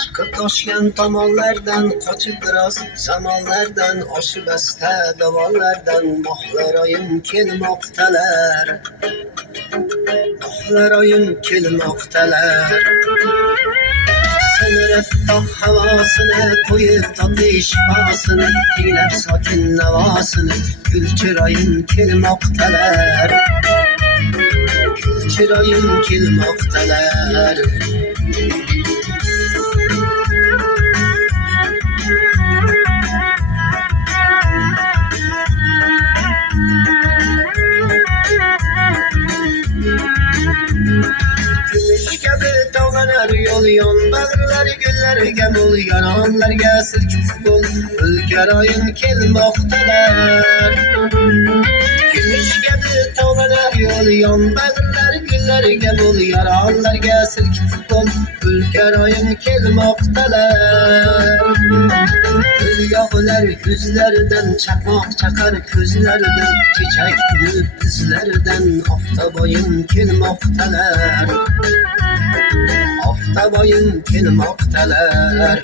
Çıkıp doşken tomonlardan, qochib biroz zamonlardan, oshi basta davollardan, mohlar oyim kelmoqdalar, mohlar oyim kelmoqdalar. Sinirib tog' havosini, to'yib totli shifosini, tinglab sokin navosini, gulchiroyim kelmoqdalar, gulchiroyim kelmoqdalar. Gümüş kabi dağlanar yol yon, bag'rlar gullarga mo'l, yononlarga silkib qo'l, Gulkaroyim kelmoqdalar. Gümüş kabi dağlanar yol yon, bag'rlar gullarga mo'l, yononlarga silkib qo'l, Gulkaroyim kelmoqdalar. Gül yog'lar ko'zlaridan, chaqmoq chaqar ko'zlaridan, chechak kulib izlaridan, oftoboyim kelmoqdalar, oftoboyim kelmoqdalar.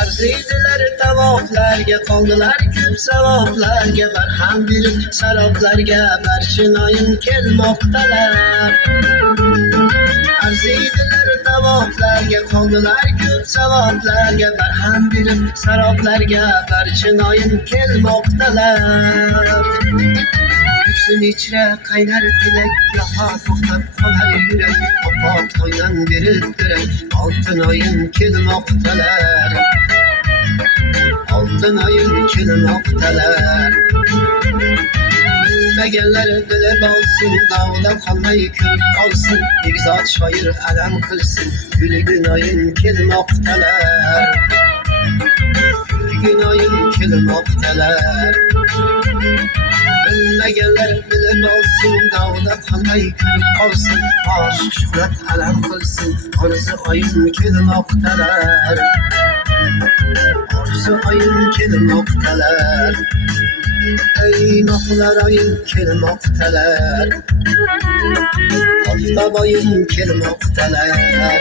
Arziydilar tavoqlarga, qoldilar ko'p savoblarga, barham berib saroblarga, barchinoyim kelmoqdalar. Arziydilar tavoqlarga, qoldilar ko'p savoblarga, barham berib saroblarga, barchinoyim kelmoqdalar. Yuksin ichra qaynar tilak, yoha to'xtab qolar yurak, opok to'ydan berib durak, oltinoyim kelmoqdalar, oltinoyim kelmoqdalar. Bilmaganlar bilib olsin, dovda qolmay ko'rib qolsin, Begzod shoir alam qilsin, Gulginoyim kelmoqdalar, Gulginoyim kelmoqdalar. Bilmaganlar bilib olsin, dovda qolmay ko'rib qolsin, Oshiq shuhrat alam qilsin, Orzu oyim kelmoqdalar, Orzu oyim kelmoqdalar. Ey mohlar oyim kelmoqdalar, oftoboyim kelmoqdalar.